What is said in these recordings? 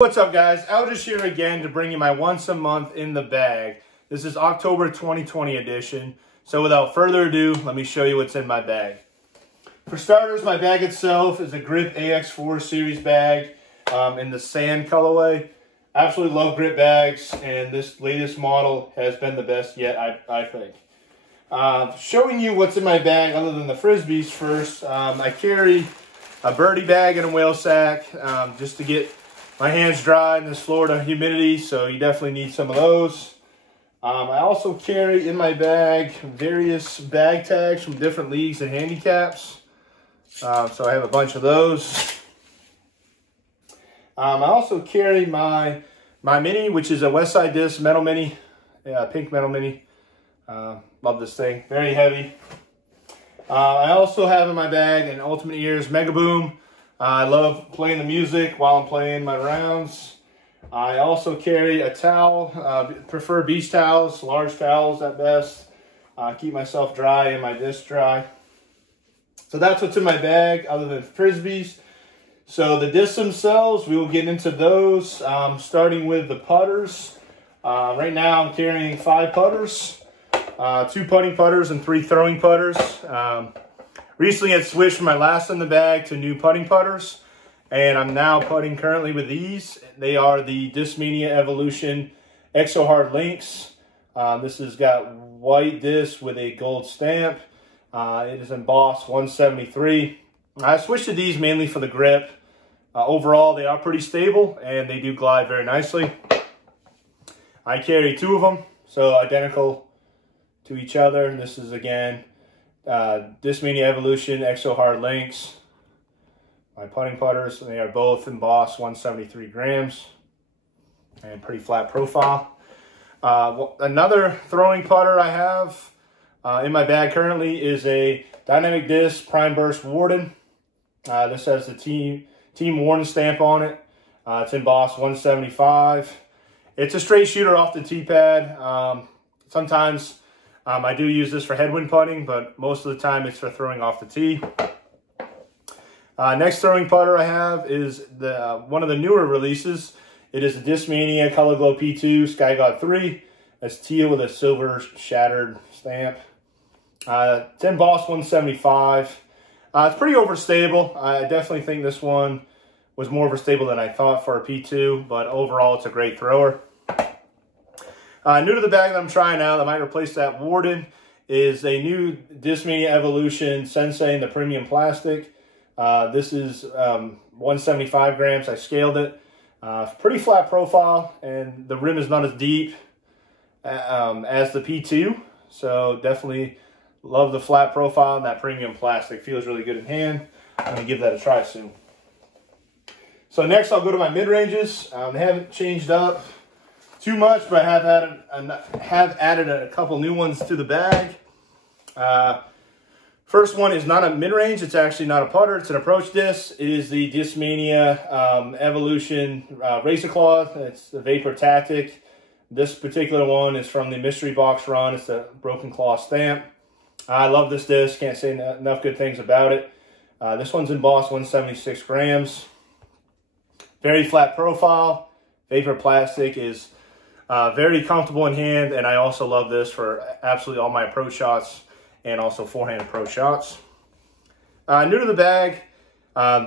What's up, guys? Eldridge here again to bring you my once a month in the bag. This is October 2020 edition. So without further ado, let me show you what's in my bag. For starters, my bag itself is a Grip AX4 series bag in the sand colorway. Absolutely love Grip bags, and this latest model has been the best yet, I think. Showing you what's in my bag other than the Frisbees first, I carry a birdie bag and a whale sack just to get my hands dry in this Florida humidity, so you definitely need some of those. I also carry in my bag various bag tags from different leagues and handicaps. So I have a bunch of those. I also carry my mini, which is a Westside Disc metal mini. Yeah, pink metal mini. Love this thing. Very heavy. I also have in my bag an Ultimate Ears Mega Boom. I love playing the music while I'm playing my rounds. I also carry a towel, prefer beach towels, large towels at best. Keep myself dry and my disc dry. So that's what's in my bag other than Frisbees. So the discs themselves, we will get into those, starting with the putters. Right now I'm carrying 5 putters, 2 putting putters and 3 throwing putters. Recently I switched from my last in the bag to new putting putters, and I'm now putting currently with these. They are the Discmania Evolution Exo Hard Links. This has got white disc with a gold stamp. It is embossed 173. I switched to these mainly for the grip. Overall, they are pretty stable and they do glide very nicely. I carry 2 of them, so identical to each other. This is again Discmania Evolution Exo Hard Links. My putting putters, and they are both embossed 173 grams and pretty flat profile. Another throwing putter I have in my bag currently is a Dynamic Disc Prime Burst Warden. This has the Team Warden stamp on it. It's embossed 175. It's a straight shooter off the tee pad. Sometimes I do use this for headwind putting, but most of the time it's for throwing off the tee. Next throwing putter I have is one of the newer releases. It is the Discmania Color Glow P2 Sky God 3. It's teal with a silver shattered stamp. It's embossed 175. It's pretty overstable. I definitely think this one was more overstable than I thought for a P2, but overall it's a great thrower. New to the bag that I'm trying out that might replace that Warden is a new Discmania Evolution Sensei in the premium plastic. This is 175 grams. I scaled it. Pretty flat profile, and the rim is not as deep as the P2. So definitely love the flat profile, and that premium plastic feels really good in hand. I'm going to give that a try soon. So next I'll go to my mid-ranges. They haven't changed up too much, but I have added a couple new ones to the bag. First one is not a mid-range. It's actually not a putter. It's an approach disc. It is the Discmania Evolution Racer Cloth. It's the Vapor Tactic. This particular one is from the Mystery Box run. It's a Broken Claw stamp. I love this disc. Can't say enough good things about it. This one's embossed 176 grams. Very flat profile. Vapor plastic is very comfortable in hand, and I also love this for absolutely all my approach shots and also forehand approach shots. New to the bag,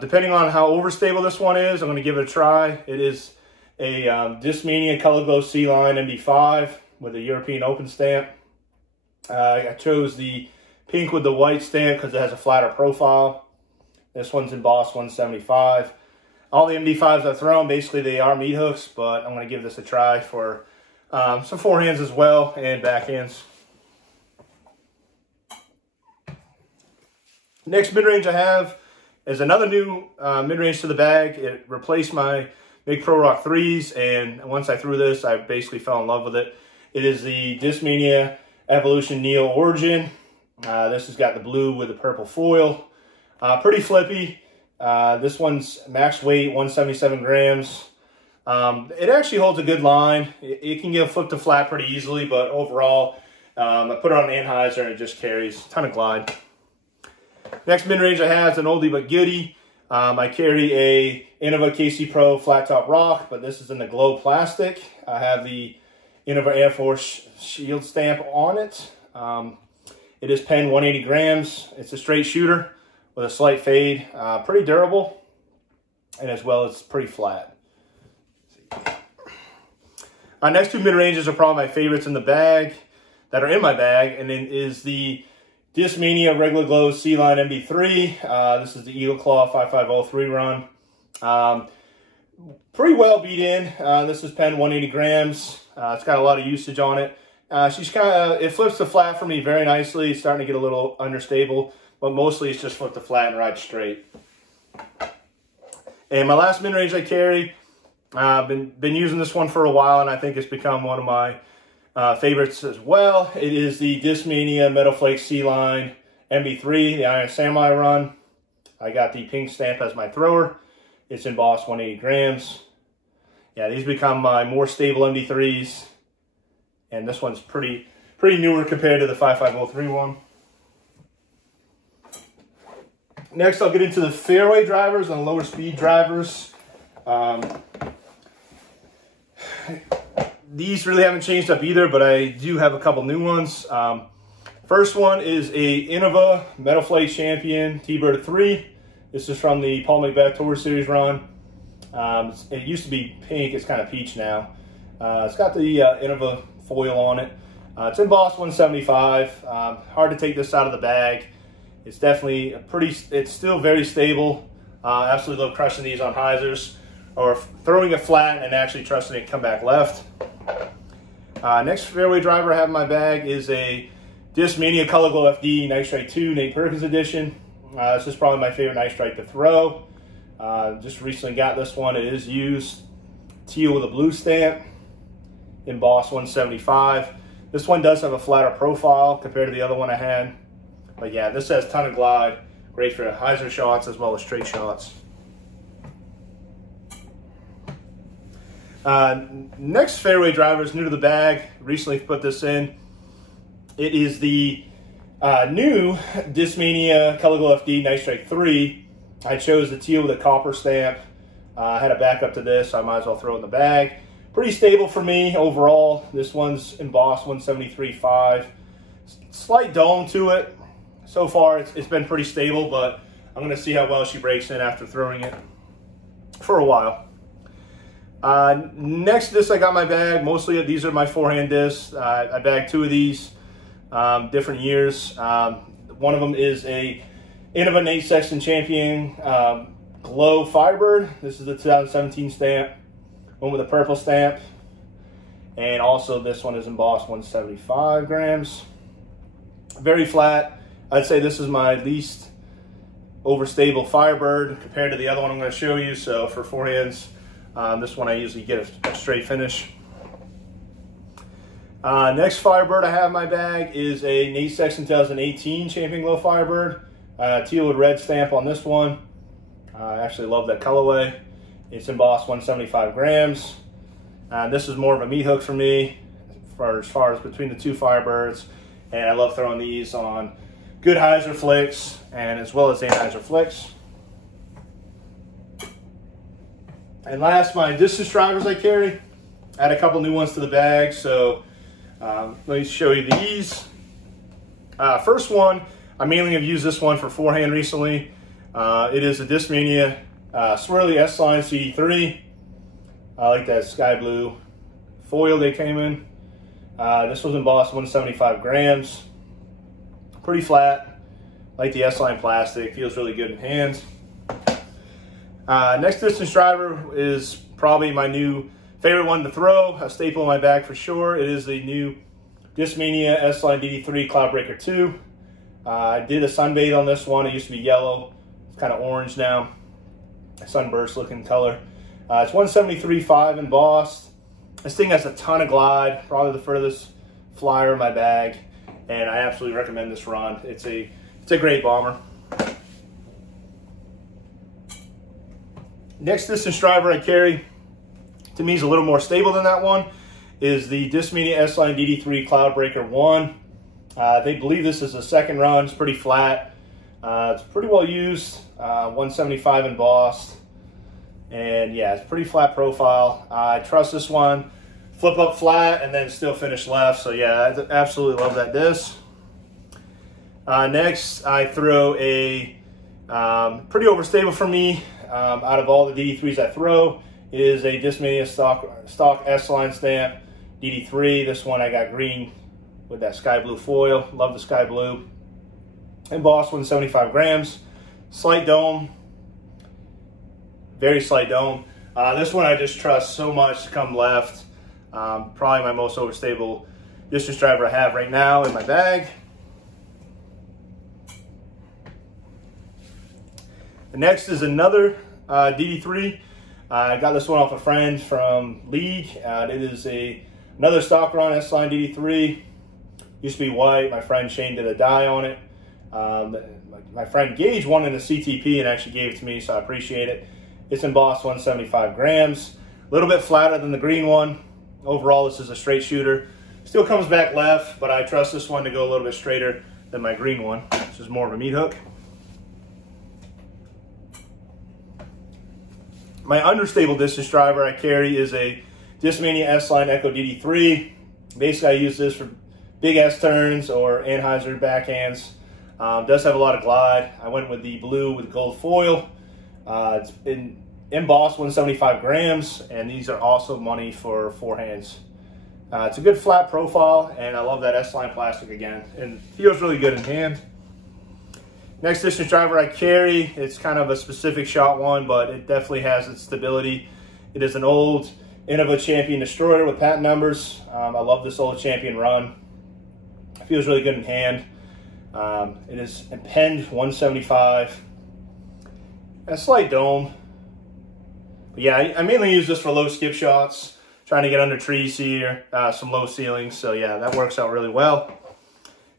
depending on how overstable this one is, I'm going to give it a try. It is a Discmania Color Glow C-Line MD5 with a European Open stamp. I chose the pink with the white stamp because it has a flatter profile. This one's embossed 175. All the MD5s I've thrown, basically they are meat hooks, but I'm going to give this a try for some forehands as well and backhands. Next mid-range I have is another new mid-range to the bag. It replaced my big Pro Rock 3s, and once I threw this, I basically fell in love with it. It is the Discmania Evolution Neo Origin. This has got the blue with the purple foil. Pretty flippy. This one's max weight, 177 grams. It actually holds a good line. It can get foot to flat pretty easily, but overall, I put it on an Anheuser and it just carries a ton of glide. Next mid-range I have is an oldie but goodie. I carry a Innova KC Pro flat top rock, but this is in the glow plastic. I have the Innova Air Force shield stamp on it. It is pen 180 grams. It's a straight shooter with a slight fade. Pretty durable, and as well it's pretty flat. Our next two mid-ranges are probably my favorites in the bag, that are in my bag, and then is the Discmania Regular Glow C-Line MB3. This is the Eagle Claw 5503 run. Pretty well beat in. This is pen 180 grams. It's got a lot of usage on it. It flips to flat for me very nicely. It's starting to get a little understable, but mostly it's just flip to flat and ride straight. And my last mid-range I carry, I've been using this one for a while, and I think it's become one of my favorites as well. It is the Discmania Metal Flake C-Line MB3, the Iron Samurai run. I got the pink stamp as my thrower. It's embossed 180 grams. Yeah, these become my more stable MB3s, and this one's pretty newer compared to the 5503 one. Next, I'll get into the fairway drivers and lower speed drivers. These really haven't changed up either, but I do have a couple new ones. First one is a Innova Metal Flake Champion T-Bird 3. This is from the Paul McBeth Tour Series run. It used to be pink, it's kind of peach now. It's got the Innova foil on it. It's embossed 175. Hard to take this out of the bag. It's definitely it's still very stable. Absolutely love crushing these on hyzers, or throwing it flat and actually trusting it to come back left. Next fairway driver I have in my bag is a Discmania Color Glow FD Night Strike 2 Nate Perkins edition. This is probably my favorite Night Strike to throw. Just recently got this one. It is used teal with a blue stamp, embossed 175. This one does have a flatter profile compared to the other one I had. But yeah, this has a ton of glide. Great for hyzer shots as well as straight shots. Next fairway driver is new to the bag. Recently put this in. It is the new Discmania Color Glow FD Night Strike 3. I chose the teal with a copper stamp. I had a backup to this, so I might as well throw it in the bag. Pretty stable for me overall. This one's embossed 173.5. Slight dome to it. So far, it's been pretty stable, but I'm going to see how well she breaks in after throwing it for a while. Next disc I got in my bag. Mostly these are my forehand discs. I bagged two of these, different years. One of them is a Innova Nate Sexton Champion Glow Firebird. This is the 2017 stamp. One with a purple stamp. And also this one is embossed 175 grams. Very flat. I'd say this is my least overstable Firebird compared to the other one I'm going to show you. So for forehands, this one I usually get a straight finish. Next Firebird I have in my bag is a Nate Sexton 2018 Champion Glow Firebird. Teal with red stamp on this one. I actually love that colorway. It's embossed 175 grams. This is more of a meat hook for me as far as between the two Firebirds. And I love throwing these on good hyzer flicks and as well as anhyzer flicks. And last, my distance drivers I carry. Add a couple new ones to the bag, so let me show you these. First one, I mainly have used this one for forehand recently. It is a Discmania Swirly S-Line CD3. I like that sky blue foil they came in. This was embossed 175 grams. Pretty flat. Like the S-Line plastic. Feels really good in hands. Next distance driver is probably my new favorite one to throw. A staple in my bag for sure. It is the new Discmania S-Line DD3 Cloudbreaker 2. I did a sunbathe on this one. It used to be yellow. It's kind of orange now. Sunburst looking color. It's 173.5 embossed. This thing has a ton of glide. Probably the furthest flyer in my bag. And I absolutely recommend this run. It's a great bomber. Next distance driver I carry, to me is a little more stable than that one, is the Discmania S-Line DD3 Cloudbreaker 1. They believe this is a second run. It's pretty flat. It's pretty well used. 175 embossed. And yeah, it's pretty flat profile. I trust this one. Flip up flat and then still finish left. So yeah, I absolutely love that disc. Next, I throw a pretty overstable for me. Out of all the DD3s I throw, is a Discmania stock S-line stamp DD3. This one I got green with that sky blue foil. Love the sky blue. Embossed 175 grams. Slight dome. Very slight dome. This one I just trust so much to come left. Probably my most overstable distance driver I have right now in my bag. The next is another DD3. I got this one off a friend from League. It is another stock run S-line DD3. Used to be white. My friend Shane did a dye on it. My friend Gage wanted a CTP and actually gave it to me, so I appreciate it. It's embossed 175 grams. A little bit flatter than the green one. Overall, this is a straight shooter. Still comes back left, but I trust this one to go a little bit straighter than my green one, which is more of a meat hook. My understable distance driver I carry is a Discmania S-Line Echo DD3. Basically, I use this for big S turns or Anheuser backhands. Does have a lot of glide. I went with the blue with gold foil. It's been embossed 175 grams, and these are also money for forehands. It's a good flat profile, and I love that S-Line plastic again, and feels really good in hand. Next distance driver I carry, it's kind of a specific shot one, but it definitely has its stability. It is an old Innova Champion Destroyer with patent numbers. I love this old Champion run. It feels really good in hand. It is penned 175. A slight dome. But yeah, I mainly use this for low skip shots, trying to get under trees here, some low ceilings. So yeah, that works out really well.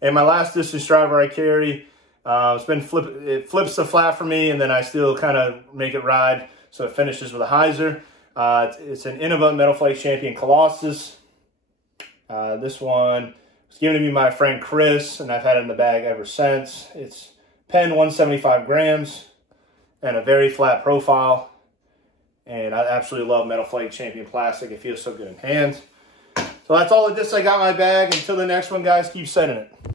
And my last distance driver I carry, it flips the flat for me, and then I still kind of make it ride, so it finishes with a hyzer. It's an Innova Metal Flake Champion Colossus. This one was given to me by my friend Chris, and I've had it in the bag ever since. It's penned 175 grams and a very flat profile. And I absolutely love Metal Flake Champion plastic. It feels so good in hand. So that's all the discs I got in my bag. Until the next one, guys, keep setting it.